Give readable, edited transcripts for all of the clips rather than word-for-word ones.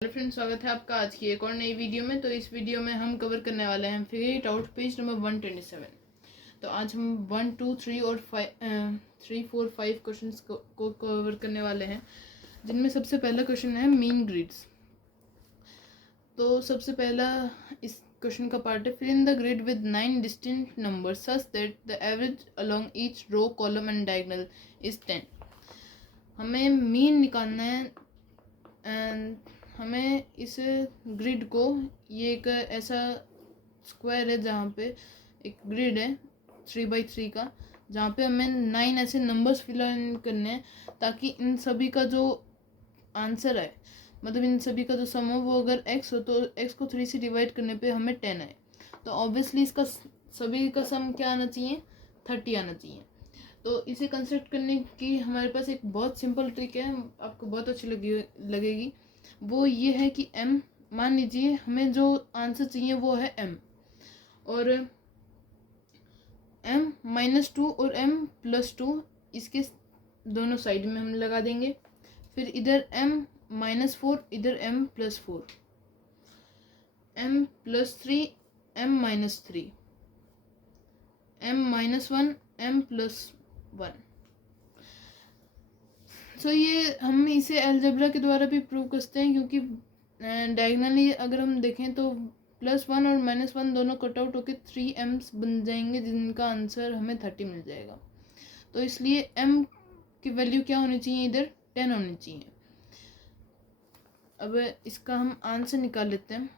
Hello friends, स्वागत है आपका आज की एक और नई वीडियो में। तो इस वीडियो में हम कवर करने वाले हैं figure it out page number 127। तो आज हम 1, 2, 3 और 3, 4, 5 क्वेश्चंस को कवर करने वाले हैं, जिनमें सबसे पहला क्वेश्चन है मीन ग्रिड्स। तो सबसे पहला इस क्वेश्चन का पार्ट है, fill in the grid with 9 distinct numbers such that the average along each row column and diagonal is 10। हमें मीन निकालना है एंड हमें इस ग्रिड को, ये एक ऐसा स्क्वायर है जहाँ पे एक ग्रिड है 3x3 का, जहाँ पे हमें 9 ऐसे नंबर्स फिल इन करने हैं ताकि इन सभी का जो आंसर है, मतलब इन सभी का जो सम हो, वो अगर x हो तो x को 3 से डिवाइड करने पे हमें 10 आए। तो ऑब्वियसली इसका सभी का सम क्या आना चाहिए, 30 आना चाहिए। तो इसे कंस्ट्रक्ट करने की हमारे पास एक बहुत सिंपल ट्रिक है, आपको बहुत अच्छी लगेगी। वो ये है कि m, मान लीजिए हमें जो आंसर चाहिए वो है m, और m-2 और m+2 इसके दोनों साइड में हम लगा देंगे। फिर इधर m-4, इधर m+4, m+3, m-3, m-1, m+1। सो ये हम इसे अलजेब्रा के द्वारा भी प्रूव करते हैं, क्योंकि डायगोनली अगर हम देखें तो +1 और -1 दोनों कट आउट होकर 3m's बन जाएंगे, जिनका आंसर हमें 30 मिल जाएगा। तो इसलिए m की वैल्यू क्या होनी चाहिए, इधर 10 होनी चाहिए। अब इसका हम आंसर निकाल लेते हैं।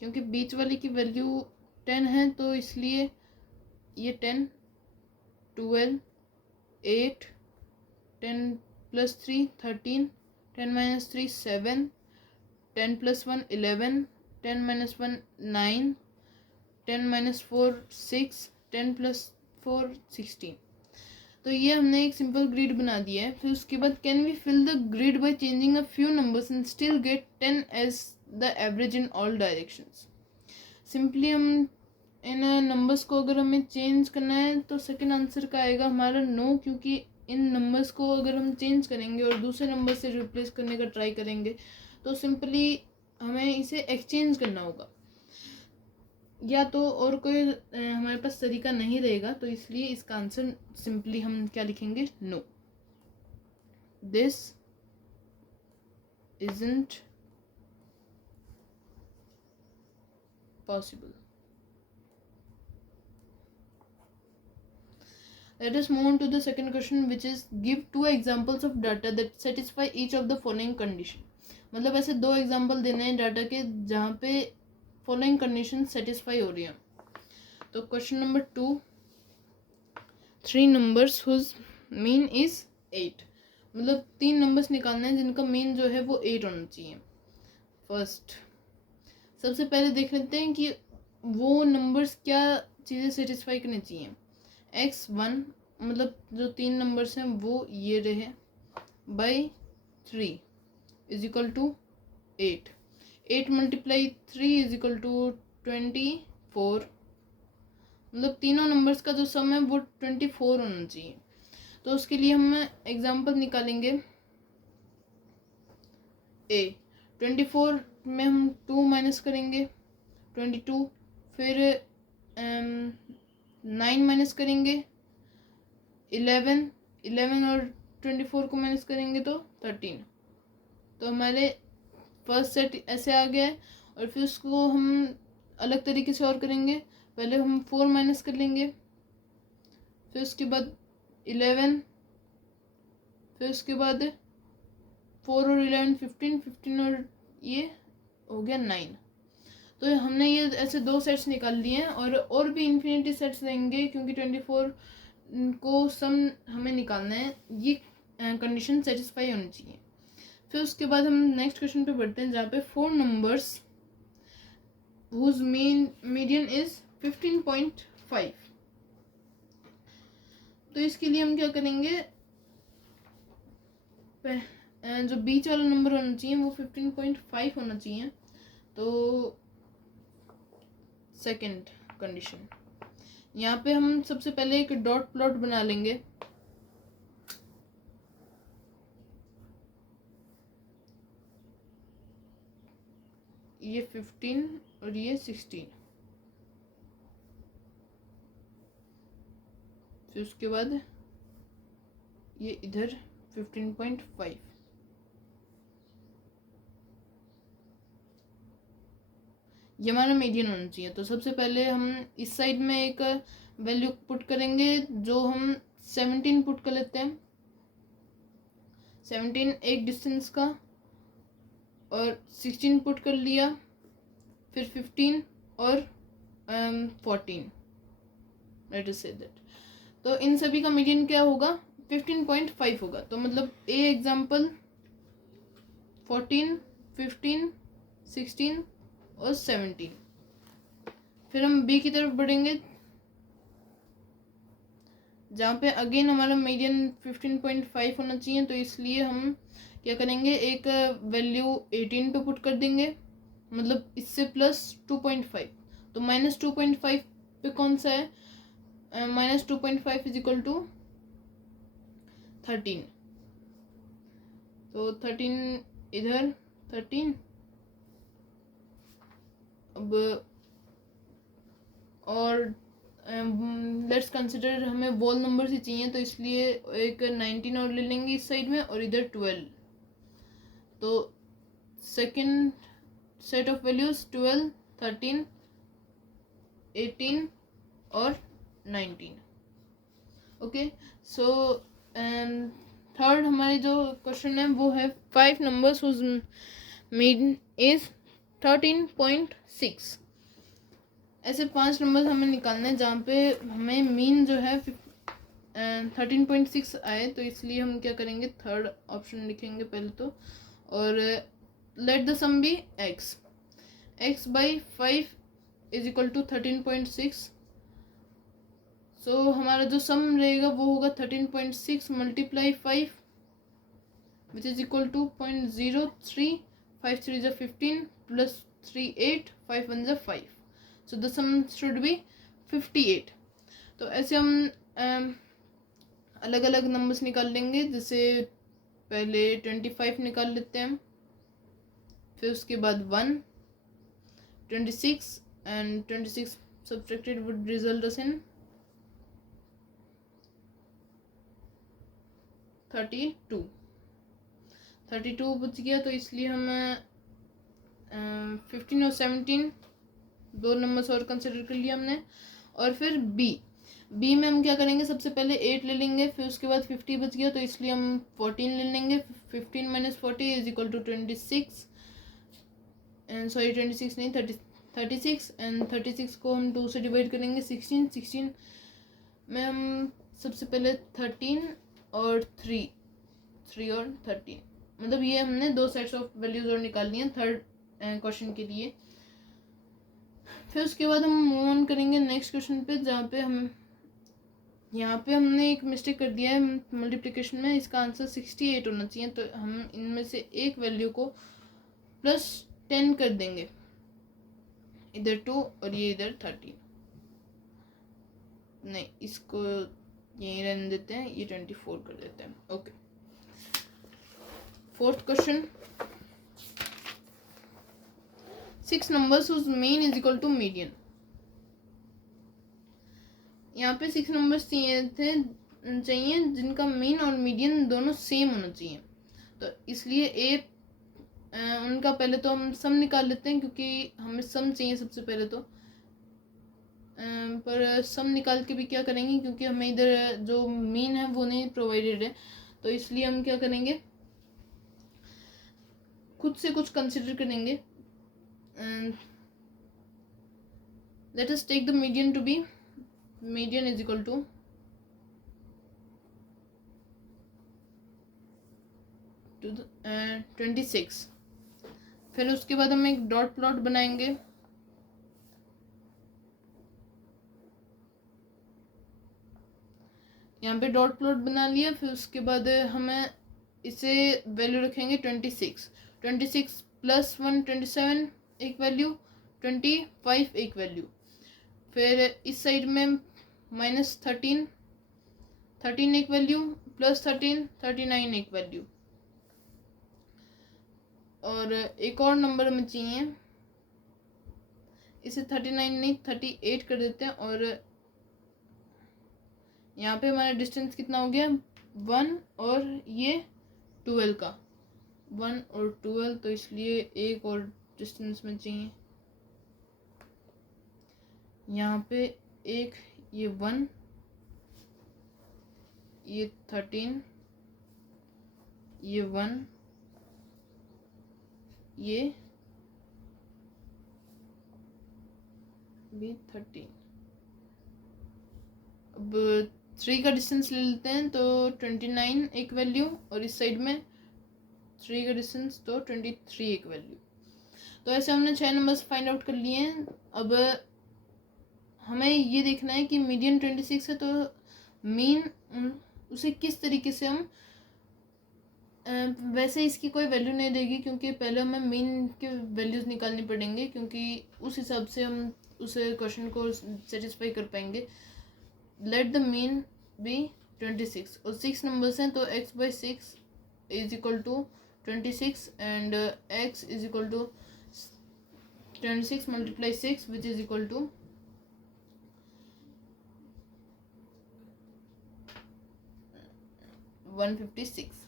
क्योंकि बीच वाली की वैल्यू 10 है, तो इसलिए ये 10, 12, 8, 10+3 13, 10-3 7, 10+1 11, 10-1 9, 10-4 6, 10+4 16। तो ये हमने एक सिंपल ग्रिड बना दिया है। फिर उसके बाद can we fill the grid by changing a few numbers and still get 10 as the average in all directions. Simply हम इन नंबर्स को अगर हमें चेंज करना है तो सेकंड आंसर का आएगा हमारा नो, क्योंकि इन नंबर्स को अगर हम चेंज करेंगे और दूसरे नंबर से रिप्लेस करने का ट्राई करेंगे तो सिंपली हमें इसे एक्सचेंज करना होगा, या तो और कोई हमारे पास तरीका नहीं रहेगा। तो इसलिए इसका आंसर सिंपली हम क्या लिखेंगे, no, this isn't possible. Let us move on to the second question, which is give 2 examples of data that satisfy each of the following condition। मतलब ऐसे 2 एग्जाम्पल देने हैं डाटा के जहाँ पे फॉलोइंग कंडीशन सेटिस्फाई हो रही हैं। तो question number 2, 3 numbers whose mean is 8। मतलब 3 नंबर्स निकालने हैं जिनका मीन जो है वो 8 होना चाहिए। फर्स्ट सबसे पहले देख लेते हैं कि वो नंबर्स क्या चीज़ें सेटिस्फाई करनी चाहिए। x1, मतलब जो 3 नंबर्स हैं वो ये रहे, by 3 is equal to 8, 8 × 3 is equal to 24। मतलब तीनों नंबर्स का जो सम है वो 24 होना चाहिए। तो उसके लिए हम एग्जांपल निकालेंगे। a 24 में हम 2 माइनस करेंगे 22, फिर 9 माइनस करेंगे 11 और 24 को माइनस करेंगे तो 13। तो हमारे फर्स्ट सेट ऐसे आ गया है। और फिर उसको हम अलग तरीके से और करेंगे। पहले हम 4 माइनस कर लेंगे, फिर उसके बाद 11, फिर उसके बाद 4 और 11 15, 15 और ये हो गया 9। तो हमने ये ऐसे 2 सेट्स निकाल लिए हैं, और भी इन्फिनिटी सेट्स देंगे, क्योंकि 24 को सम हमें निकालना है। ये कंडीशन सेटिस्फाई होनी चाहिए। फिर उसके बाद हम नेक्स्ट क्वेश्चन पे बढ़ते हैं, जहाँ पे 4 नंबर्स whose median is 15.5। तो इसके लिए हम क्या करेंगे, जो बीच वाला नंबर होना चाहिए वो 15.5 होना चाहिए। तो सेकंड कंडीशन, यहाँ पे हम सबसे पहले एक डॉट प्लॉट बना लेंगे। ये 15 और ये 16, फिर उसके बाद ये इधर 15.5। ये हमारा मीडियन होना चाहिए। तो सबसे पहले हम इस साइड में एक वैल्यू पुट करेंगे, जो हम 17 पुट कर लेते हैं। 17 एक डिस्टेंस का, और 16 पुट कर लिया, फिर 15 और 14, लेट अस से दैट। तो इन सभी का मीडियन क्या होगा? 15.5 होगा। तो मतलब ए एग्जाम्पल 14, 15, 16 और 17। फिर हम बी की तरफ बढ़ेंगे, जहाँ पे अगेन हमारा मीडियन 15.5 होना चाहिए। तो इसलिए हम क्या करेंगे, एक वैल्यू 18 पे पुट कर देंगे, मतलब इससे प्लस 2.5। तो माइनस 2.5 पे कौन सा है? Minus 2.5 is equal to 13। तो 13 इधर 13। अब और लेट्स कंसिडर हमें वोल नंबर ही चाहिए, तो इसलिए एक 19 और ले लेंगे इस साइड में, और इधर 12। तो सेकंड सेट ऑफ वैल्यूज 12, 13, 18 और 19। ओके, सो थर्ड हमारी जो क्वेश्चन है वो है 5 नंबर्स हुज मीन इज 13.6। ऐसे 5 नंबर हमें निकालने हैं जहाँ पे हमें मीन जो है 13.6 आए। तो इसलिए हम क्या करेंगे, थर्ड ऑप्शन लिखेंगे पहले तो, और let the sum be x। x by 5 is equal to 13.6। So हमारा जो सम रहेगा वो होगा 13.6 multiply 5, which is equal to 0.03। 5 3 is 15 प्लस 3 8, 5 1 is 5। So the sum should be 58। तो ऐसे हम अलग अलग नंबर्स निकाल लेंगे। जैसे पहले 25 निकाल लेते हैं, फिर उसके बाद 1, 26, एंड 26 सब्ट्रैक्टेड वुड रिजल्ट अस इन 32। 32 बच गया। तो इसलिए हम 15 और 17 दो नंबर्स और कंसिडर कर लिया हमने। और फिर बी में हम क्या करेंगे, सबसे पहले 8 ले लेंगे, फिर उसके बाद 50 बच गया, तो इसलिए हम 14 ले लेंगे। 15 minus 40 is equal to 26, and sorry 26 नहीं 36, एंड 36 को हम 2 से डिवाइड करेंगे। 16 में हम सबसे पहले 13 और 3 और 13, मतलब ये हमने 2 सेट्स ऑफ वैल्यूज और निकालनी है थर्ड क्वेश्चन के लिए। फिर उसके बाद हम मूव ऑन करेंगे नेक्स्ट क्वेश्चन पे, जहाँ पे हम यहाँ पे हमने एक मिस्टेक कर दिया है मल्टीप्लिकेशन में। इसका आंसर 68 होना चाहिए। तो हम इनमें से एक वैल्यू को प्लस 10 कर देंगे, इधर 2 और ये इधर 13। नहीं, इसको यहीं रहने देते हैं, ये 24 कर देते हैं। Okay, fourth question, 6 numbers whose mean is equal to median। यहाँ पे 6 नंबर्स चाहिए जिनका मीन और मीडियन दोनों सेम होना चाहिए। तो इसलिए उनका पहले तो हम सम निकाल लेते हैं, क्योंकि हमें सम चाहिए सबसे पहले तो। पर सम निकाल के भी क्या करेंगे, क्योंकि हमें इधर जो मीन है वो नहीं प्रोवाइडेड है। तो इसलिए हम क्या करेंगे, खुद से कुछ कंसिडर करेंगे। Let us take the median to be, median is equal to 26। फिर उसके बाद हम एक डॉट प्लॉट बनाएंगे। यहाँ पे डॉट प्लॉट बना लिया। फिर उसके बाद हमें इसे वैल्यू रखेंगे 26 प्लस 1 27 एक वैल्यू, 25 एक वैल्यू। फिर इस साइड में माइनस 13 एक वैल्यू, प्लस 39 एक वैल्यू। और एक और नंबर हमें चाहिए इसे 39 नहीं 38 कर देते हैं, और यहाँ पे हमारा डिस्टेंस कितना हो गया 1 और ये 12 का 1 और 12, तो इसलिए एक और डिस्टेंस में चाहिए। यहाँ पे एक ये 1, ये 13, ये 1, ये भी 13। अब 3 का डिस्टेंस ले लेते हैं तो 29 एक वैल्यू, और इस साइड में 3 का डिस्टेंस तो 23 एक वैल्यू। तो ऐसे हमने 6 नंबर्स फाइंड आउट कर लिए हैं। अब हमें ये देखना है कि मीडियन 26 है, तो मीन उसे किस तरीके से हम वैसे इसकी कोई वैल्यू नहीं देगी, क्योंकि पहले हमें मीन के वैल्यूज़ निकालनी पड़ेंगे, क्योंकि उस हिसाब से हम उस क्वेश्चन को सेटिस्फाई कर पाएंगे। लेट द मीन बी 26 और 6 नंबर्स हैं, तो x/6 is equal to 26 and x is equal to 26 multiply 6 which is equal to 156।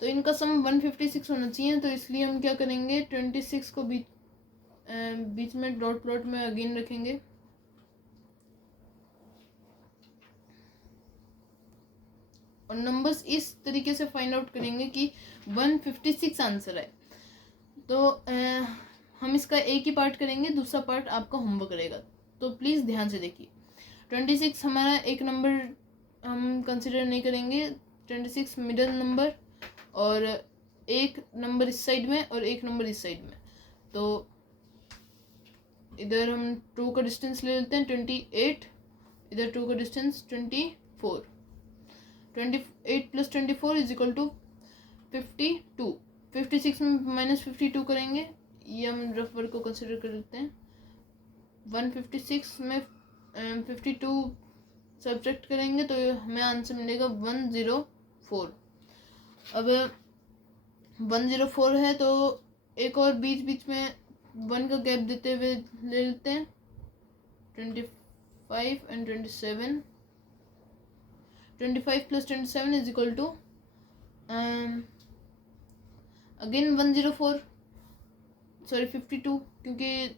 तो इनका सम 156 होना चाहिए, तो इसलिए हम क्या करेंगे 26 को बीच में डॉट प्लॉट में अगेन रखेंगे, और नंबर्स इस तरीके से फाइंड आउट करेंगे कि 156 आंसर है। तो हम इसका एक ही पार्ट करेंगे, दूसरा पार्ट आपका होमवर्क रहेगा, तो प्लीज़ ध्यान से देखिए। 26 हमारा एक नंबर हम कंसिडर नहीं करेंगे, 26 मिडल नंबर, और एक नंबर इस साइड में और एक नंबर इस साइड में। तो इधर हम 2 का डिस्टेंस ले लेते हैं 28, इधर 2 का डिस्टेंस 24। 28 + 24 is equal to 52। 56 में -52 करेंगे, ये हम रफ वर्क को कंसिडर कर लेते हैं। 156 में 52 सब्ट्रैक्ट करेंगे तो हमें आंसर मिलेगा 104। अब 104 है तो एक और बीच बीच में 1 का गैप देते हुए ले लेते हैं 25 एंड 27। 25 + 27 is equal to again 104, sorry 52, क्योंकि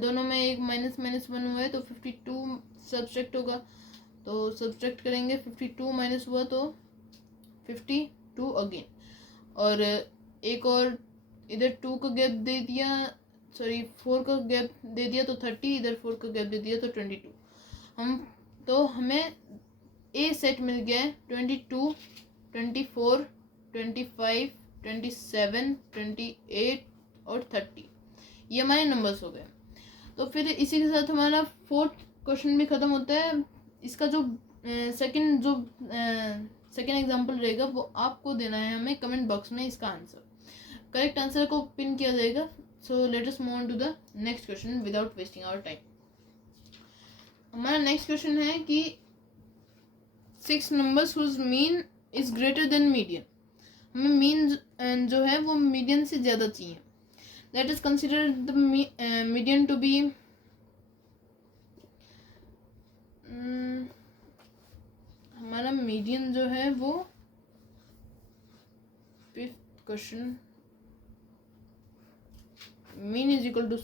दोनों में एक माइनस -1 हुआ है तो 52 सब्ट्रैक्ट होगा, तो सब्ट्रैक्ट करेंगे 52 माइनस हुआ तो 52 अगेन, और एक और इधर 2 का गैप दे दिया, सॉरी 4 का गैप दे दिया तो 30, इधर 4 का गैप दे दिया तो 22। तो हमें ए सेट मिल गया है 22, 24, 25, 27, 28 और 30, ये हमारे नंबर्स हो गए। तो फिर इसी के साथ हमारा 4th क्वेश्चन भी ख़त्म होता है। इसका जो सेकेंड एग्जांपल रहेगा वो आपको देना है हमें कमेंट बॉक्स में इसका आंसर, करेक्ट आंसर को पिन किया जाएगा। So let us move on to the next question without wasting our time. हमारा नेक्स्ट क्वेश्चन है कि 6 नंबर्स whose mean is greater than median. हमें मीन जो है वो मीडियन से ज़्यादा चाहिए। Let us consider the median to be हमारा मीडियन जो है वो 5th question, mean is equal to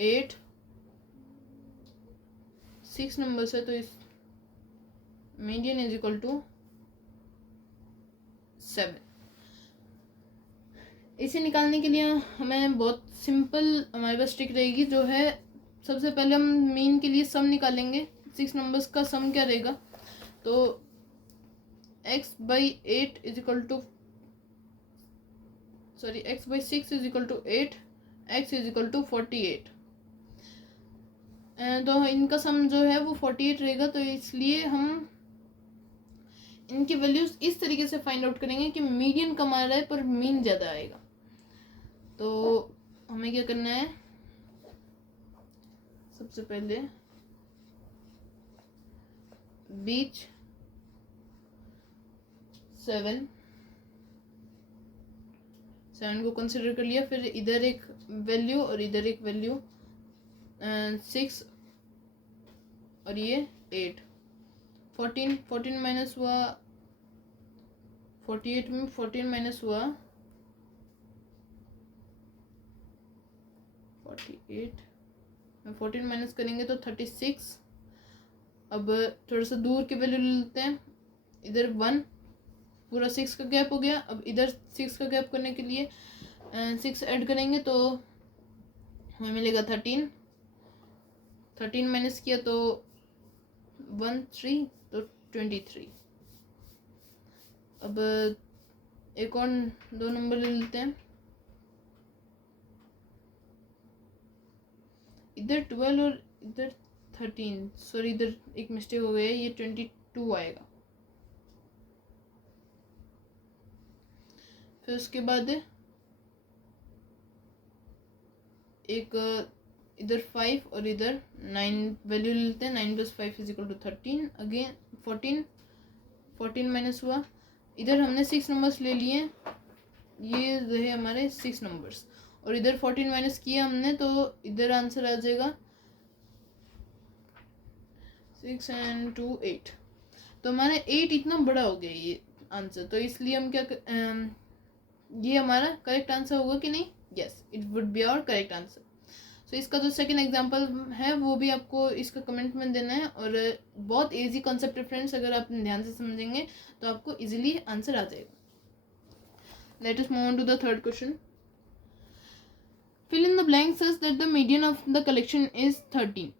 8, 6 numbers है तो इस मीडियन इज इक्वल टू 7। इसे निकालने के लिए हमें बहुत सिंपल हमारे पास ट्रिक रहेगी, जो है सबसे पहले हम मीन के लिए सम निकालेंगे। 6 नंबर्स का सम क्या रहेगा, तो x/8 is equal to x/6 is equal to 8, x is equal to 48। तो इनका सम जो है वो 48 रहेगा, तो इसलिए हम इनकी वैल्यूज इस तरीके से फाइंड आउट करेंगे कि मीडियन कम आ रहा है पर मीन ज़्यादा आएगा। तो हमें क्या करना है, सबसे पहले बीच 7 7 को कंसिडर कर लिया, फिर इधर एक वैल्यू और इधर एक वैल्यू 6 और ये 8। 14 माइनस हुआ 48 में 14 माइनस हुआ 48 में 14 माइनस करेंगे तो 36। अब थोड़ा सा दूर के वैल्यू ले लेते हैं, इधर 1 पूरा 6 का गैप हो गया। अब इधर 6 का गैप करने के लिए 6 ऐड करेंगे तो हमें मिलेगा 13। 13 माइनस किया तो 1 3 तो 23। अब एक और 2 नंबर ले लेते हैं, इधर 12 और इधर 13, सॉरी इधर एक मिस्टेक हो गई है, ये 22 आएगा। फिर उसके बाद एक इधर 5 और इधर 9 वैल्यू ले लेते हैं। 9 + 5 = 13। अगेन 14 माइनस हुआ, इधर हमने 6 नंबर्स ले लिए, ये रहे हमारे 6 नंबर्स, और इधर 14 माइनस किया हमने तो इधर आंसर आ जाएगा 6 and 2 8। तो हमारा 8 इतना बड़ा हो गया ये आंसर, तो इसलिए हम क्या ये हमारा करेक्ट आंसर होगा कि नहीं? Yes, it would be our correct answer. So इसका जो सेकंड एग्जांपल है वो भी आपको इसका कमेंट में देना है, और बहुत इजी कॉन्सेप्ट है फ्रेंड्स, अगर आप ध्यान से समझेंगे तो आपको इजीली आंसर आ जाएगा। Let us move on to the third question. Fill in the blank such that the median of the collection is 13।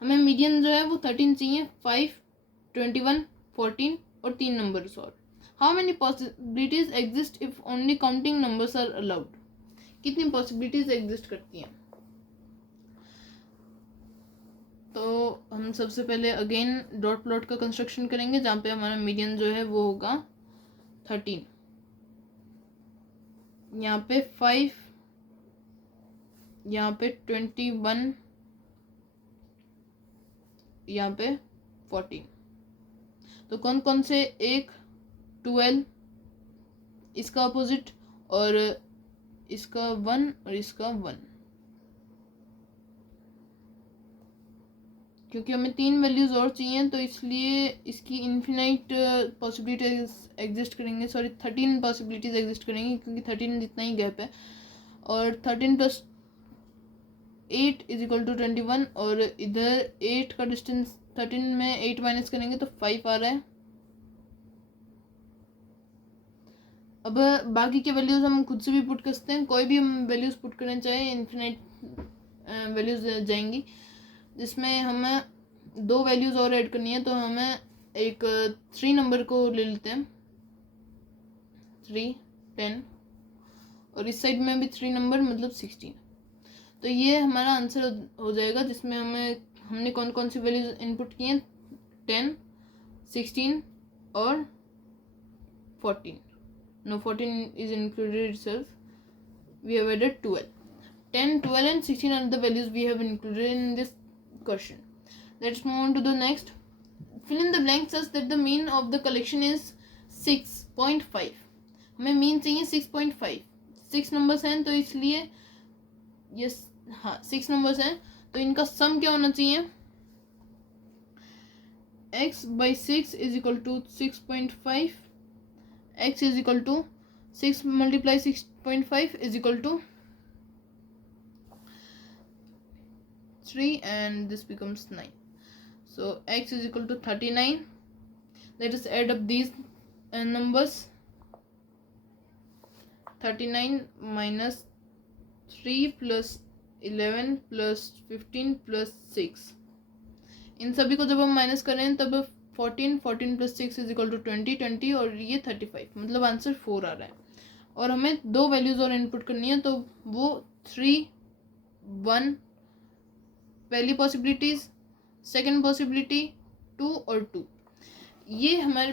हमें मीडियन जो है वो 13 चाहिए। 5 21 14 और 3 नंबर्स और। How many possibilities exist if only counting numbers are allowed? कितनी possibilities exist करती हैं? तो हम सबसे पहले अगेन डॉट प्लॉट का कंस्ट्रक्शन करेंगे, जहाँ पे हमारा मीडियन जो है वो होगा 13, यहाँ पे 5, यहाँ पे 21, यहाँ पे 14। तो कौन कौन से? एक 12, इसका अपोजिट, और इसका 1 और इसका 1, क्योंकि हमें 3 वैल्यूज और चाहिए तो इसलिए इसकी इन्फिनाइट पॉसिबिलिटीज एग्जिस्ट करेंगे, सॉरी 13 पॉसिबिलिटीज एग्जिस्ट करेंगी, क्योंकि 13 जितना ही गैप है। और 13 + 8 = 21, और इधर 8 का डिस्टेंस 13 में 8 माइनस करेंगे तो 5 आ रहा है। अब बाकी के वैल्यूज हम खुद से भी पुट कर सकते हैं, कोई भी हम वैल्यूज पुट करना चाहे इन्फिनाइट वैल्यूज जाएंगी, जिसमें हमें 2 वैल्यूज और ऐड करनी है। तो हमें एक 3 नंबर को ले लेते हैं, 3 10, और इस साइड में भी 3 नंबर मतलब 16। तो ये हमारा आंसर हो जाएगा, जिसमें हमने कौन कौन सी वैल्यूज इनपुट की हैं? 10 16 और 14। No, 14 is included itself. We have added 12. 10, 12 and 16 are the values we have included in this question. Let's move on to the next. Fill in the blank such that the mean of the collection is 6.5. हमें mean चाहिए 6.5। 6 numbers हैं तो इसलिए yes, हाँ 6 numbers हैं तो इनका sum क्या होना चाहिए? x by 6 = 6.5. x = 6 × 6.5 = 3, and this becomes 9. So x = 39. Let us add up these numbers. 39 minus 3 plus 11 plus 15 plus 6, इन सभी को जब हम माइनस करें तब 14 + 6 = 20 20, और ये 35, मतलब आंसर 4 आ रहा है। और हमें 2 वैल्यूज और इनपुट करनी है, तो वो 3 1 पहली पॉसिबिलिटीज, सेकंड पॉसिबिलिटी 2 और 2। ये हमारे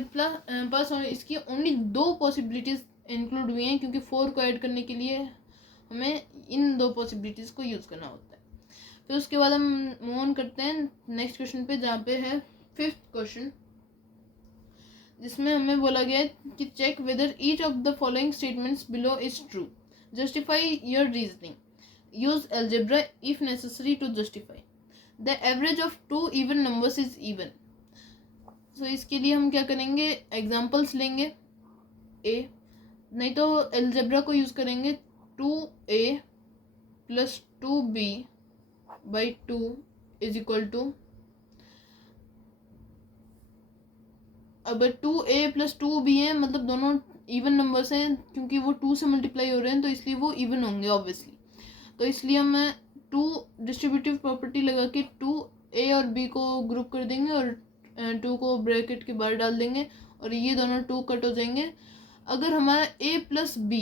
पास इसकी ओनली 2 पॉसिबिलिटीज इंक्लूड हुई हैं, क्योंकि 4 को ऐड करने के लिए हमें इन 2 पॉसिबिलिटीज को यूज़ करना होता है। फिर उसके बाद हम मूव ऑन करते हैं नेक्स्ट क्वेश्चन पे, जहाँ पे है 5th क्वेश्चन, जिसमें हमें बोला गया है कि check whether each of the following statements below is true. Justify your reasoning. Use algebra if necessary to justify. The average of two even numbers is even. So इसके लिए हम क्या करेंगे, एग्जाम्पल्स लेंगे a, नहीं तो algebra को use करेंगे 2a plus 2b by 2 is equal to, अब 2a प्लस 2b है, मतलब दोनों इवन नंबर्स हैं, क्योंकि वो 2 से मल्टीप्लाई हो रहे हैं तो इसलिए वो इवन होंगे ऑब्वियसली। तो इसलिए हम 2 डिस्ट्रीब्यूटिव प्रॉपर्टी लगा के 2a और b को ग्रुप कर देंगे और 2 को ब्रैकेट के बाहर डाल देंगे और ये दोनों 2 कट हो जाएंगे। अगर हमारा a प्लस b,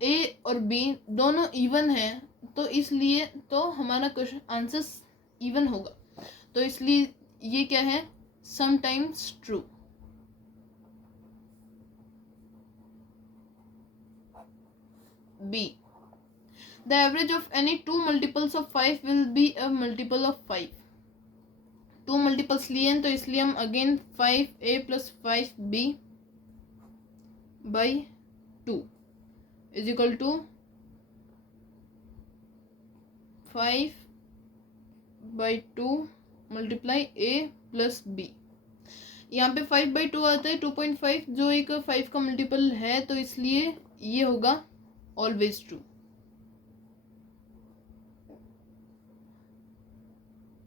a और b दोनों इवन है तो इसलिए तो हमारा क्वेश्चन आंसर इवन होगा। तो इसलिए ये क्या है, sometimes true. B. The average of any two multiples of 5 will be a multiple of 5. 2 multiples लिए हैं तो इसलिए हम again 5a plus 5b by 2 is equal to 5 by 2 multiply a plus b। यहाँ पे 5 by 2 आता है 2.5, जो एक 5 का मल्टीपल है, तो इसलिए ये होगा ऑलवेज ट्रू।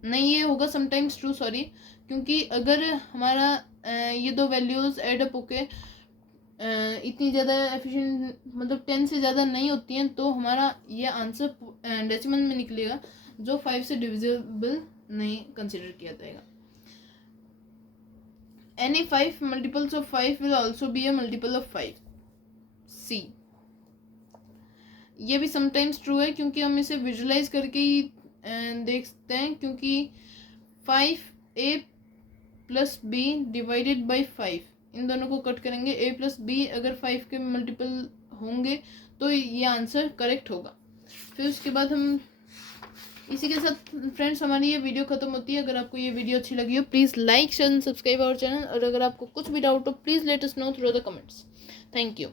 नहीं, ये होगा समटाइम्स ट्रू, सॉरी, क्योंकि अगर हमारा ये दो वैल्यूज एड अप होके इतनी ज़्यादा एफिशिएंट, मतलब 10 से ज़्यादा नहीं होती हैं, तो हमारा ये आंसर डेसिमल में निकलेगा, जो 5 से डिविजिबल नहीं कंसिडर किया जाएगा। Any 5 multiples of 5 will also be a multiple of 5. C. ये भी समटाइम्स ट्रू है, क्योंकि हम इसे विजुलाइज करके ही देख सकते हैं, क्योंकि 5a plus b divided by 5, इन दोनों को कट करेंगे, a प्लस b अगर 5 के मल्टीपल होंगे तो ये आंसर करेक्ट होगा। फिर उसके बाद हम इसी के साथ फ्रेंड्स हमारी ये वीडियो खत्म होती है। अगर आपको ये वीडियो अच्छी लगी हो please like share and subscribe our channel, और अगर आपको कुछ भी डाउट हो please let us know through the comments. Thank you.